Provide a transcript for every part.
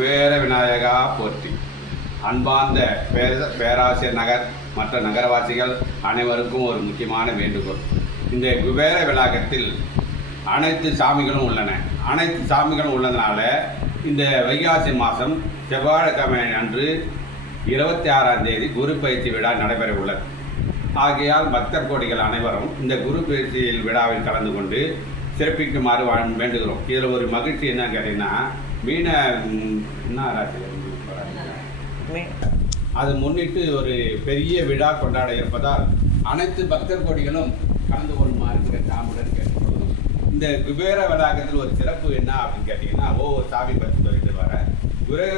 குபேர விநாயகா போற்றி. அன்பார்ந்த பேராசிரியர் நகர் மற்ற நகரவாசிகள் அனைவருக்கும் ஒரு முக்கியமான வேண்டுகோள். இந்த குபேர விநாயகத்தில் அனைத்து சாமிகளும் உள்ளன. அனைத்து சாமிகளும் உள்ளதுனால இந்த வைகாசி மாதம் செவ்வாய்க்கிழமை அன்று 26ஆம் தேதி குரு பயிற்சி விழா நடைபெற உள்ளது. ஆகையால் பக்தர் கோடிகள் அனைவரும் இந்த குரு பயிற்சி விழாவில் கலந்து கொண்டு சிறப்பிக்குமாறு வேண்டுகிறோம். இதில் ஒரு மகிழ்ச்சி என்னன்னு கேட்டிங்கன்னா, அது முன்னிட்டு ஒரு பெரிய விழா கொண்டாட இருப்பதால் அனைத்து பக்தர் கோடிகளும் கலந்து கொள்ளுமாறு தாமுடன் கேட்டுக்கொள்கிறோம். இந்த குபேர வளாகத்தில் ஒரு சிறப்பு என்ன அப்படின்னு கேட்டிங்கன்னா, ஒவ்வொரு சாமி பற்றி சொல்லிட்டு வரேன்.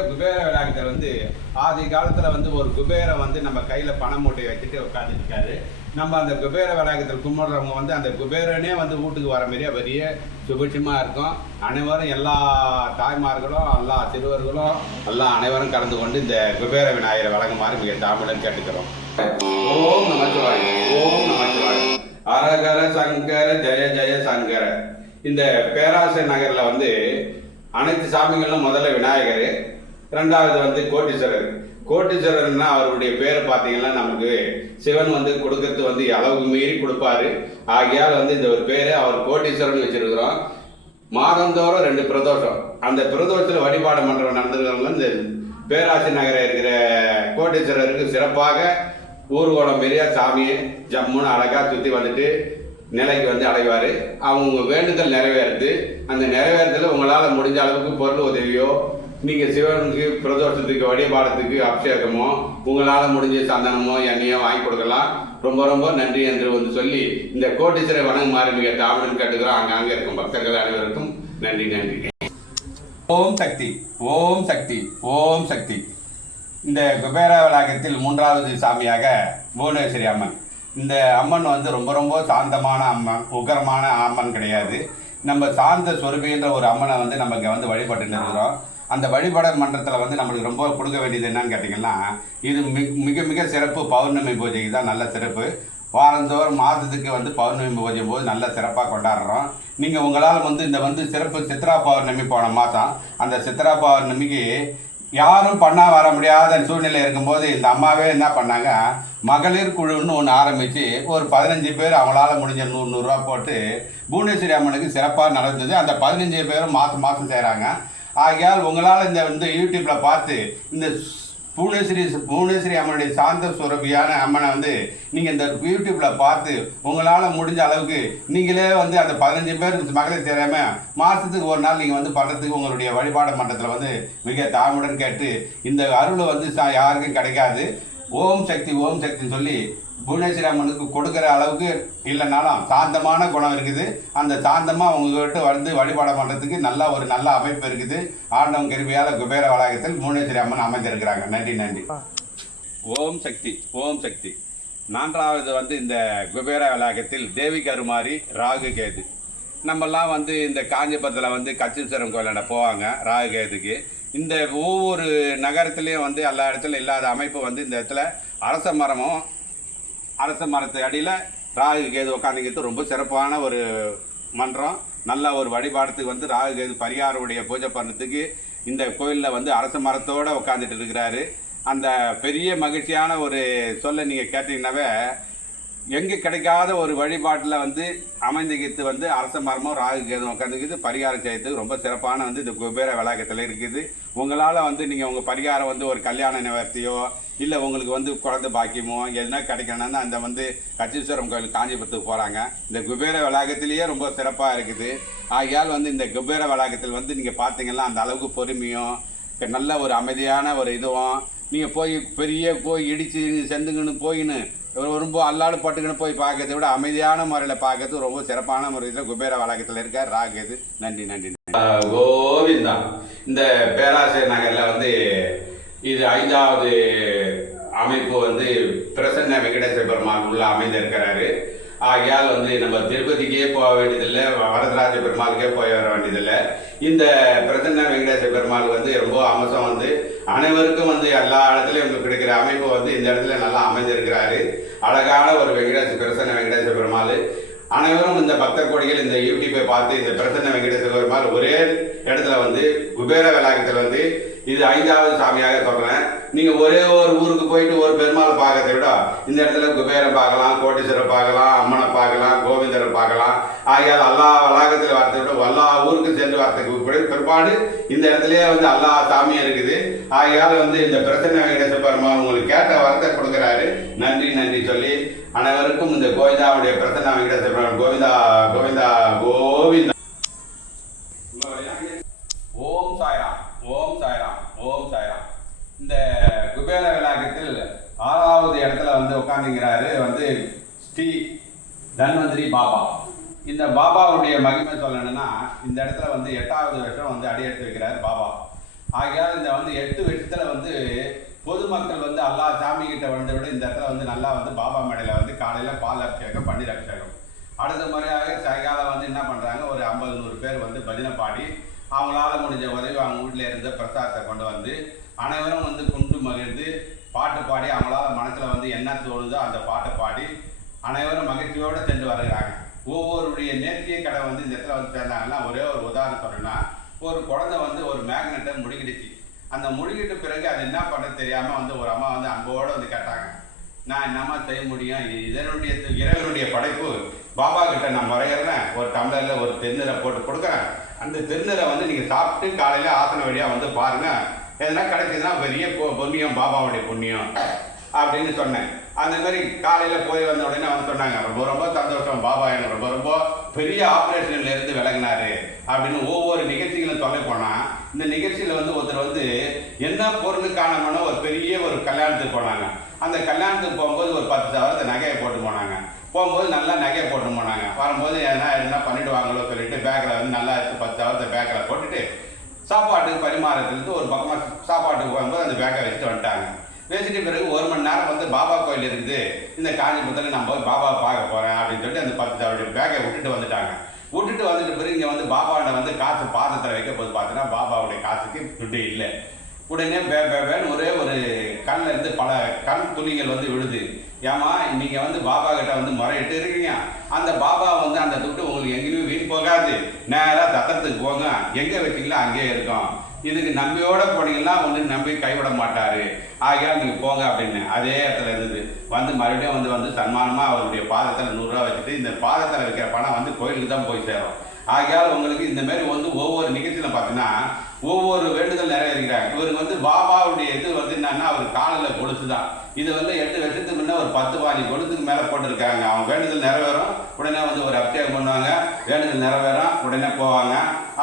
குபேர வளாகத்தில் ஆதி காலத்தில் ஒரு குபேரம் நம்ம கையில் பணம் மூட்டை வச்சுட்டு உட்காந்துருக்காரு. நம்ம அந்த குபேர வளாகத்தில் கும்பிட்றவங்க அந்த குபேரனே வீட்டுக்கு வர மாதிரியே பெரிய சுபிட்சமாக இருக்கும். அனைவரும் எல்லா தாய்மார்களும் எல்லா சிறுவர்களும் எல்லாம் அனைவரும் கலந்து கொண்டு இந்த குபேர விநாயகரை வழங்குமாறு மிக தாமுடன் கேட்டுக்கிறோம். ஓம் நமச்சிவாய, ஓம் நமச்சிவாய, அரகர சங்கர ஜெய ஜெய சங்கர. இந்த பேராசிரியர் நகரில் அனைத்து சாமிகளும் முதல்ல விநாயகர், ரெண்டாவது கோட்டீஸ்வரர். கோட்டீஸ்வரர்னா அவருடைய பேரை பார்த்தீங்கன்னா நமக்கு சிவன் கொடுக்கறது அளவுக்கு மீறி கொடுப்பாரு. ஆகையால் இந்த ஒரு பேரை அவர் கோட்டீஸ்வரன் வச்சிருக்கிறோம். மாதந்தோறும் 2 பிரதோஷம், அந்த பிரதோஷத்தில் வழிபாடு மன்றம் நடந்துருக்கிறவங்க இந்த பேராசி நகரில் இருக்கிற கோட்டீஸ்வரருக்கு சிறப்பாக ஊர்வலம் பெரிய சாமியை ஜம்முன்னு அழகாக சுற்றி நிலைக்கு அடைவார். அவங்க வேண்டுதல் நிறைவேறுது. அந்த நிறைவேறத்தில் உங்களால் முடிஞ்ச அளவுக்கு பொருள் உதவியோ, நீங்கள் சிவனுக்கு பிரதோஷத்துக்கு வழிபாடத்துக்கு அபிஷேகமோ, உங்களால் முடிஞ்ச சந்தனமோ எண்ணெயோ வாங்கி கொடுக்கலாம். ரொம்ப ரொம்ப நன்றி என்று சொல்லி இந்த கோட்டீஸ்வரரை வணங்குமாறு மிக தாமதம் கேட்டுக்கிறோம். அங்கங்கே இருக்கும் பக்தர்கள் அனைவருக்கும் நன்றி நன்றி. ஓம் சக்தி, ஓம் சக்தி, ஓம் சக்தி. இந்த குபேர வளாகத்தில் 3வது சாமியாக புவனேஸ்வரி அம்மன். இந்த அம்மன் ரொம்ப ரொம்ப சாந்தமான அம்மன், உகரமான அம்மன் கிடையாது. நம்ம சாந்த சொருபின்ற ஒரு அம்மனை நமக்கு வழிபட்டு இருக்கிறோம். அந்த வழிபாடு மன்றத்தில் நம்மளுக்கு ரொம்ப கொடுக்க வேண்டியது என்னன்னு கேட்டிங்கன்னா, இது மிக மிக சிறப்பு. பௌர்ணமி பூஜைக்கு தான் நல்ல சிறப்பு. வாரந்தோறும் மாதத்துக்கு பௌர்ணமி பூஜை போது நல்ல சிறப்பாக கொண்டாடுறோம். நீங்கள் உங்களால் இந்த சிறப்பு சித்ரா பௌர்ணமி போன மாதம், அந்த சித்ரா பௌர்ணமிக்கு யாரும் பண்ணா வர முடியாத சூழ்நிலை இருக்கும்போது இந்த அம்மாவே என்ன பண்ணாங்க, மகளிர் குழுன்னு ஒன்று ஆரம்பித்து ஒரு 15 பேர் அவங்களால முடிஞ்ச 100 ரூபா போட்டு புவனேஸ்வரி அம்மனுக்கு சிறப்பாக நடந்தது. அந்த 15 பேரும் மாதம் செய்கிறாங்க. ஆகையால் உங்களால் இந்த யூடியூப்பில் பார்த்து இந்த புவனேஸ்வரி அம்மனுடைய சாந்த சுரபியான அம்மனை நீங்கள் இந்த யூடியூப்பில் பார்த்து உங்களால் முடிஞ்ச அளவுக்கு நீங்களே அந்த 15 பேர் மகளிர் சேராமல் மாதத்துக்கு ஒரு நாள் நீங்கள் பண்ணுறதுக்கு உங்களுடைய வழிபாடு மன்றத்தில் மிக தாமுடன் கேட்டு, இந்த அருள் யாருக்கும் கிடைக்காது. ஓம் சக்தி, ஓம் சக்தின்னு சொல்லி புவனேஸ்வரி அம்மனுக்கு கொடுக்குற அளவுக்கு இல்லைனாலும் சாந்தமான குணம் இருக்குது. அந்த சாந்தமாக உங்கள்கிட்ட வழிபாடு பண்ணுறதுக்கு நல்ல அமைப்பு இருக்குது. ஆண்டவன் கிருபையால் குபேர வளாகத்தில் புவனேஸ்வரி அம்மன் அமைந்திருக்கிறாங்க. நன்றி நன்றி. ஓம் சக்தி, ஓம் சக்தி. 4வது இந்த குபேர வளாகத்தில் தேவி கருமாரி, ராகு கேது. நம்மெல்லாம் இந்த காஞ்சிபுரத்தில் கச்சீஸ்வரம் கோயிலாண்ட போவாங்க ராகு கேதுக்கு. இந்த ஒவ்வொரு நகரத்துலேயும் எல்லா இடத்துலையும் இல்லாத அமைப்பு இந்த இடத்துல அரச மரத்து அடியில் ராகு கேது உட்காந்துக்கிறது ரொம்ப சிறப்பான ஒரு மன்றம். நல்ல ஒரு வழிபாடத்துக்கு ராகு கேது பரிகாரவுடைய பூஜை பண்ணுறதுக்கு இந்த கோயிலில் அரச மரத்தோடு உட்காந்துட்டு இருக்கிறாரு. அந்த பெரிய மகிழ்ச்சியான ஒரு சொல்ல நீங்கள் கேட்டீங்கன்னாவே, எங்கே கிடைக்காத ஒரு வழிபாட்டில் அமைந்துக்கிறது அரச மரமும் ராகு கேதும் உட்காந்துக்கிது பரிகாரம் செய்யறதுக்கு ரொம்ப சிறப்பான இந்த குபேர வளாகத்தில் இருக்குது. உங்களால் நீங்கள் உங்கள் பரிகாரம் ஒரு கல்யாண நிவர்த்தியோ, இல்லை உங்களுக்கு குழந்தை பாக்கியமோ எதுனா கிடைக்கணும்னா அந்த கச்சீஸ்வரம் கோயில் காஞ்சிபுரத்துக்கு போகிறாங்க. இந்த குபேர வளாகத்திலேயே ரொம்ப சிறப்பாக இருக்குது. ஆகையால் இந்த குபேர வளாகத்தில் நீங்கள் பார்த்தீங்கன்னா அந்த அளவுக்கு பொறுமையும் நல்ல ஒரு அமைதியான ஒரு இதுவும், நீங்கள் போய் இடித்து செந்துங்கன்னு போயின்னு ரொம்ப அல்லாடு பட்டுக்குன்னு போய் பார்க்கறத விட அமைதியான முறையில் பார்க்கறது ரொம்ப சிறப்பான முறையில் குபேர வளாகத்தில் இருக்கார் ராகு. நன்றி நன்றி. கோவிந்தா. இந்த பேராசிரியர் நகரில் இது 5வது அமைப்பு பிரசன்ன வெங்கடேஸ்வர பெருமாள் உள்ள அமைந்திருக்கிறாரு. ஆகையால் நம்ம திருப்பதிக்கே போக வேண்டியதில்லை, வரதராஜ பெருமாளுக்கே போய் வர வேண்டியதில்லை. இந்த பிரசன்ன வெங்கடேஸ்வர பெருமாள் ரொம்ப அம்சம் அனைவருக்கும் எல்லா இடத்துலையும் கிடைக்கிற அமைப்பு இந்த இடத்துல நல்லா அமைந்திருக்கிறாரு. அழகான ஒரு பிரசன்ன வெங்கடேஸ்வர பெருமாள். அனைவரும் இந்த பக்த கோடிகள் இந்த யூடியூப்பை பார்த்து இந்த பிரசன்ன வெங்கடேஸ்வர பெருமாள் ஒரே இடத்துல குபேர வளாகத்தில் வந்து இது 5வது சாமியாக சொல்றேன். நீங்க ஒரே ஒரு ஊருக்கு போயிட்டு ஒரு பெருமாளை பார்க்கறதை விட இந்த இடத்துல குபேரம் பார்க்கலாம், கோட்டீஸ்வரர் பார்க்கலாம், அம்மனை பார்க்கலாம், கோவிந்தரை பார்க்கலாம். ஆகையால் எல்லா வளாகத்தில் வரதை விட எல்லா ஊருக்கு சென்று வரதுக்கு பிற்பாடு இந்த இடத்துலயே வந்து எல்லா சாமியும் இருக்குது. ஆகையால் வந்து இந்த பிரசன்ன வெங்கடேச பெருமாள் உங்களுக்கு கேட்ட வரத்தை கொடுக்குறாரு. நன்றி நன்றி சொல்லி அனைவருக்கும் இந்த கோவிந்தாவுடைய பிரசன்ன வெங்கடேச பெருமாள் கோவிந்தா கோவிந்தா கோவிந்தா. ஓம் சாய்ராம், ஓம் சாய்ராம், ஓம் சாய்ராம். இந்த குபேர வளாகத்தில் 6வது இடத்துல வந்து உட்காந்துங்கிறாரு வந்து ஸ்ரீ தன்வந்திரி பாபா. இந்த பாபாவுடைய மகிமை சொல்லணும்னா இந்த இடத்துல வந்து 8வது வருஷம் வந்து அடியெடுத்து வைக்கிறார் பாபா. ஆகையால் இந்த வந்து 8 வருஷத்துல வந்து பொதுமக்கள் வந்து எல்லா சாமி கிட்ட வந்து விட இந்த இடத்துல வந்து நல்லா வந்து பாபா மேடையில் வந்து காலையில் பால் அபிஷேகம், பன்னீர் அபிஷேகம். அடுத்த முறையாக சாயங்காலம் வந்து என்ன பண்ணுறாங்க, ஒரு 50-100 பேர் வந்து பஜனை பாடி அவங்களால முடிஞ்ச உதவி அவங்க வீட்டில் இருந்த பிரசாதத்தை கொண்டு வந்து அனைவரும் வந்து குண்டு மகிழ்ந்து பாட்டு பாடி அவங்களால மனசில் வந்து என்ன தோணுதோ அந்த பாட்டை பாடி அனைவரும் மகிழ்ச்சியோடு சென்று வருகிறாங்க. ஒவ்வொருடைய நேர்த்திய கடை வந்து இந்த இடத்துல வந்து சேர்ந்தாங்கன்னா ஒரே ஒரு உதாரணம் சொன்னோன்னா, ஒரு குழந்தை வந்து ஒரு மேக்னெட்டை முழுகிடுச்சு. அந்த முழுகிட்ட பிறகு அது என்ன பண்ணுறது தெரியாமல் வந்து ஒரு அம்மா வந்து அன்போடு வந்து கேட்டாங்க, நான் என்னம்மா செய்ய முடியும், இதனுடைய இறைவனுடைய படைப்பு, பாபா கிட்ட நான் முறைகிறேன், ஒரு டம்ளரில் ஒரு தென்னீரை போட்டு கொடுக்குறேன், அந்த தென்னீரை வந்து நீங்கள் சாப்பிட்டு காலையில் ஆசன வழியாக வந்து பாருங்கள், எதனா கிடைச்சதுன்னா பெரிய புண்ணியம், பாபாவுடைய புண்ணியம் அப்படின்னு சொன்னேன். அந்த மாதிரி காலையில் போய் வந்த உடனே அவங்க சொன்னாங்க, ரொம்ப ரொம்ப சந்தோஷம், பாபா எனக்கு ரொம்ப ரொம்ப பெரிய ஆப்ரேஷன்ல இருந்து விலகினாரு அப்படின்னு ஒவ்வொரு நிகழ்ச்சிகளும் சொல்ல போனால், இந்த நிகழ்ச்சியில் வந்து ஒருத்தர் வந்து என்ன பொருளுக்கான ஒரு பெரிய ஒரு கல்யாணத்துக்கு போனாங்க. அந்த கல்யாணத்துக்கு போகும்போது ஒரு 10 சவரத்தை நகையை போட்டு போனாங்க. போகும்போது நல்லா நகையை போட்டு போனாங்க. வரும்போது என்ன பண்ணிடுவாங்களோ சொல்லிட்டு பேக்கில் வந்து நல்லா 10 சவரத்தை பேக்கில் போட்டுட்டு சாப்பாட்டுக்கு பரிமாறத்துலேருந்து ஒரு பக்கமாக சாப்பாட்டுக்கு போகும்போது அந்த பேக்கை வச்சுட்டு வந்துட்டாங்க. வச்சுட்டு பிறகு 1 மணி நேரம் வந்து பாபா கோயில் இருக்குது, இந்த காஞ்சிபுரத்தில் நான் போய் பாபா பார்க்க போகிறேன் அப்படின்னு சொல்லிட்டு அந்த 10 சவரத்தை பேக்கை விட்டுட்டு வந்துட்டாங்க. விட்டுட்டு வந்துட்டு பிறகு இங்கே வந்து பாபாவோட வந்து காசு பாதத்தில் வைக்க போது பார்த்தீங்கன்னா பாபாவுடைய காசுக்கு துட்டு இல்லை. உடனே பேன்னு ஒரே ஒரு கண்ணில் இருந்து பல கண் துளிகள் வந்து விழுது. ஏமா நீங்கள் வந்து பாபா கிட்ட வந்து முறையிட்டு இருக்கீங்க, அந்த பாபா வந்து அந்த துட்டு உங்களுக்கு எங்கேயுமே வீண் போகாது, நேராக சத்திரத்துக்கு போங்க, எங்கே வச்சிங்களோ அங்கேயே இருக்கும், இதுக்கு நம்பியோட போனீங்கன்னா ஒன்று நம்பி கைவிட மாட்டார், ஆகையால் நீங்கள் போங்க அப்படின்னு அதே இடத்துல இருந்தது. வந்து மறுபடியும் வந்து சன்மானமாக அவருடைய பாதத்தில் 100 ரூபா வச்சுட்டு இந்த பாதத்தில் வைக்கிற பணம் வந்து கோயிலுக்கு தான் போய் சேரும். ஆகையால் உங்களுக்கு இந்த மாதிரி வந்து ஒவ்வொரு நிகழ்ச்சியில் பார்த்தீங்கன்னா ஒவ்வொரு வேண்டுதல் நிறைவேறுகிறாங்க. இவருக்கு வந்து பாபாவுடைய இது வந்து என்னன்னா அவர் காலில் கொலுசு தான். இது வந்து 8 வருஷத்துக்கு முன்னே ஒரு 10-15 கொலுசுக்கு மேலே போட்டிருக்காங்க. அவங்க வேண்டுதல் நிறைவேறும், உடனே வந்து ஒரு அபிஷேகம் பண்ணுவாங்க, வேண்டுதல் நிறைவேறும், உடனே போவாங்க.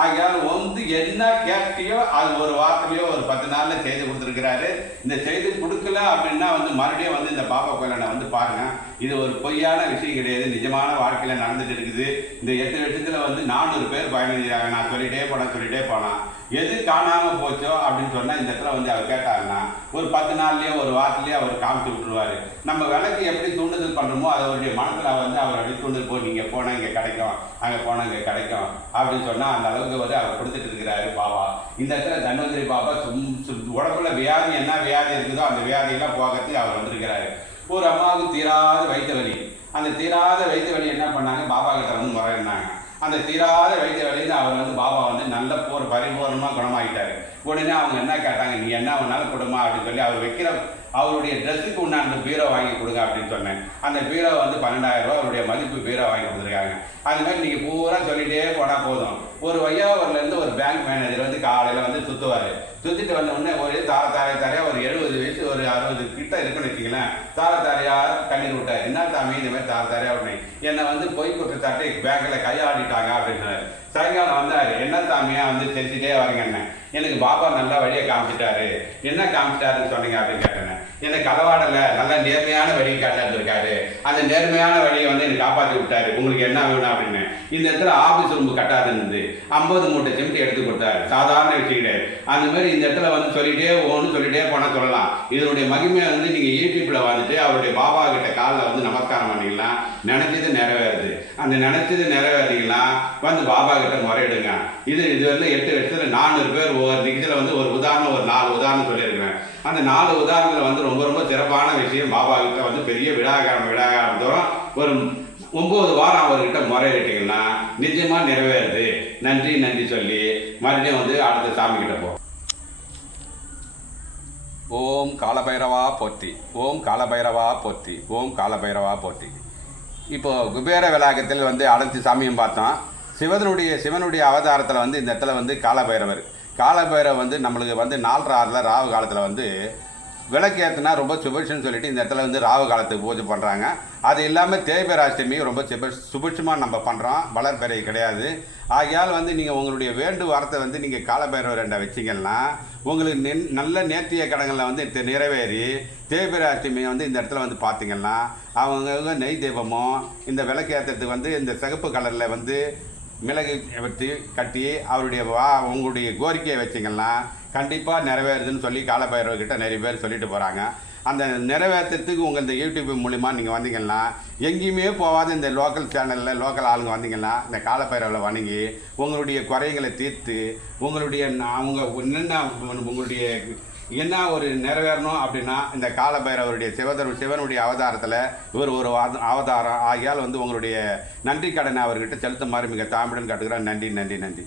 ஆகையால் வந்து என்ன கேட்டியோ அது ஒரு வாரத்திலையோ ஒரு 10 நாளில் செய்து கொடுத்துருக்கிறாரு. இந்த செய்து கொடுக்கல அப்படின்னா வந்து மறுபடியும் வந்து இந்த பாபா கோயிலை வந்து பாருங்க, இது ஒரு பொய்யான விஷயம் கிடையாது, நிஜமான வாழ்க்கையில் நடந்துட்டு இருக்குது. இந்த 8 வருஷத்தில் வந்து 400 பேர் பயணிக்கிறாங்க. நான் சொல்லிட்டே போனேன். எது காணாமல் போச்சோ அப்படின்னு சொன்னால் இந்த இடத்துல வந்து அவர் கேட்டாருன்னா ஒரு 10 நாள்லேயோ ஒரு வாரத்திலேயே அவர் காமிச்சு விட்டுருவாரு. நம்ம விலைக்கு எப்படி தூண்டுதல் பண்ணுறோமோ அவருடைய மனசில் வந்து அவர் அப்படி தூண்டுதல் போய் நீங்கள் போனால் இங்கே கிடைக்கும், அங்கே போனால் இங்கே கிடைக்கும் அப்படின்னு சொன்னால் அந்த அளவுக்கு வந்து அவர் கொடுத்துட்டு இருக்கிறாரு பாபா. இந்த இடத்துல தன்வந்திரி பாபா உடம்புல வியாதி என்ன வியாதி இருக்குதோ அந்த வியாதியெல்லாம் போகிறதுக்கு அவர் வந்திருக்கிறாரு. ஒரு அம்மாவுக்கு தீராத வயிற்று வலி, அந்த தீராத வயிற்று வலி என்ன பண்ணாங்க, பாபா கிட்ட வந்து முறையினாங்க. அந்த தீராத வயிற்று வலின்னு அவர் வந்து பாபா வந்து நல்ல பரிபூர்ணமாக குணமாகிட்டாரு. உடனே அவங்க என்ன கேட்டாங்க, நீ என்ன வேணாலும் கொடுமா அப்படின்னு சொல்லி அவர் வைக்கிற அவருடைய ட்ரெஸ்ஸுக்கு உண்டான பீரோ வாங்கி கொடுங்க அப்படின்னு சொன்னேன். அந்த பீரோ வந்து 12,000 ரூபா அவருடைய மதிப்பு பீரோ வாங்கி கொடுத்துருக்காங்க. அது மாதிரி நீங்கள் பூரா சொல்லிகிட்டே போனால் போதும். ஒரு வையாவூர்லேருந்து ஒரு பேங்க் மேனேஜர் வந்து காலையில் வந்து சுற்றுவார். சுற்றிட்டு வந்த உடனே ஒரே தாரையாக ஒரு 70 வயசு ஒரு 60 கிட்ட இருக்குன்னு வச்சுக்கலாம், தாரையாக கண்ணீர் விட்டார். என்ன சாமி இந்த மாதிரி தாரையாக அப்படின்னு என்னை வந்து பொய் குற்றச்சாட்டு பேங்க்கில் கையாடிட்டாங்க அப்படின்னாரு. சாயங்காலம் வந்தார், என்ன சாமியா வந்து தெரிஞ்சுட்டே வரீங்க, என்ன எனக்கு பாபா நல்லா வழியை காமிச்சிட்டாரு, என்ன காமிச்சிட்டாருன்னு சொன்னீங்க அப்படின்னு கேட்டேன். எனக்கு களவாடலை, நல்லா நேர்மையான வழியை காட்டிருக்காரு, அந்த நேர்மையான வழியை வந்து எனக்கு காப்பாற்றி விட்டாரு, உங்களுக்கு என்ன வேணும் அப்படின்னு. இந்த இடத்துல ஆபீஸ் ரூம்பு கட்டாது இருந்தது, 50 மூட்டை சிமெண்ட் எடுத்து கொடுத்தாரு, சாதாரண விஷயம் கிடையாது. அந்த மாதிரி இந்த இடத்துல வந்து சொல்லிட்டே போனால் சொல்லலாம். இதனுடைய மகிமையை வந்து நீங்கள் யூடியூப்ல வந்துட்டு அவருடைய பாபா கிட்ட காலில் வந்து நமஸ்காரம் பண்ணிக்கலாம், நினைச்சது நிறைவேறுது. அந்த நினைச்சது நிறைவேறீங்களா வந்து பாபா கிட்ட முறையிடுங்க. இது வந்து 8 வருஷத்துல 400 பேர் ஒவ்வொரு நிகழ்ச்சியில் வந்து ஒரு உதாரணம், ஒரு 4 உதாரணம் சொல்லியிருக்கிறேன். அந்த 4 உதாரணங்கள் வந்து ரொம்ப ரொம்ப சிறப்பான விஷயம். பாபா கிட்ட வந்து பெரிய விழாகாரம் தோறும் ஒரு 9 வாரம் அவர்கிட்ட முறையிட்டீங்கன்னா நிச்சயமாக நிறைவேறுது. நன்றி நன்றி சொல்லி மறுபடியும் வந்து அடுத்த சாமிக்கிட்ட போ. ஓம் காலபைரவா போற்றி, ஓம் காலபைரவா போற்றி, ஓம் காலபைரவா போற்றி. இப்போ குபேர விளாகத்தில் வந்து அனைத்து சாமியும் பார்த்தோம். சிவனுடைய அவதாரத்தில் வந்து இந்த இடத்துல வந்து காலபைரவர் வந்து நம்மளுக்கு வந்து 4:06 ராவு காலத்தில் வந்து விளக்கேற்றினா ரொம்ப சுபிட்சம்னு சொல்லிட்டு இந்த இடத்துல வந்து ராவு காலத்துக்கு பூஜை பண்ணுறாங்க. அது இல்லாமல் தேய்பிறை அஷ்டமியும் ரொம்ப சுபிட்சமாக நம்ம பண்ணுறோம், வளர்பிறை கிடையாது. ஆகையால் வந்து நீங்கள் உங்களுடைய வேண்டு வாரத்தை வந்து நீங்கள் காலபைரவர் ரெண்டை வச்சிங்கன்னா உங்களுக்கு நல்ல நேர்த்திய கடங்களில் வந்து நிறைவேறி தேய்பிறை அஷ்டமியை வந்து இந்த இடத்துல வந்து பார்த்திங்கன்னா அவங்க நெய் தீபமும் இந்த விளக்கேற்றத்துக்கு வந்து இந்த சிகப்பு கலரில் வந்து மிளகு வச்சு கட்டி உங்களுடைய கோரிக்கையை வச்சிங்கன்னா கண்டிப்பாக நிறைவேறுதுன்னு சொல்லி காலபைரவர்கிட்ட நிறைய பேர் சொல்லிட்டு போகிறாங்க. அந்த நிறைவேற்றத்துக்கு உங்கள் இந்த யூடியூப் மூலிமா நீங்கள் வந்தீங்கன்னா எங்கேயுமே போகாத இந்த லோக்கல் சேனலில் லோக்கல் ஆளுங்க வந்தீங்கன்னா இந்த காலபைரவரை வணங்கி உங்களுடைய குறைகளை தீர்த்து உங்களுடைய உங்களுடைய என்ன ஒரு நிறைவேறணும் அப்படின்னா இந்த காலபைரவருடைய சிவனுடைய அவதாரத்தில் இவர் ஒரு அவதாரம் ஆகியால் வந்து உங்களுடைய நன்றி கடனை அவர்கிட்ட செலுத்துமாறு மிக தாழ்மையுடன் காட்டுகிறார். நன்றி நன்றி நன்றி.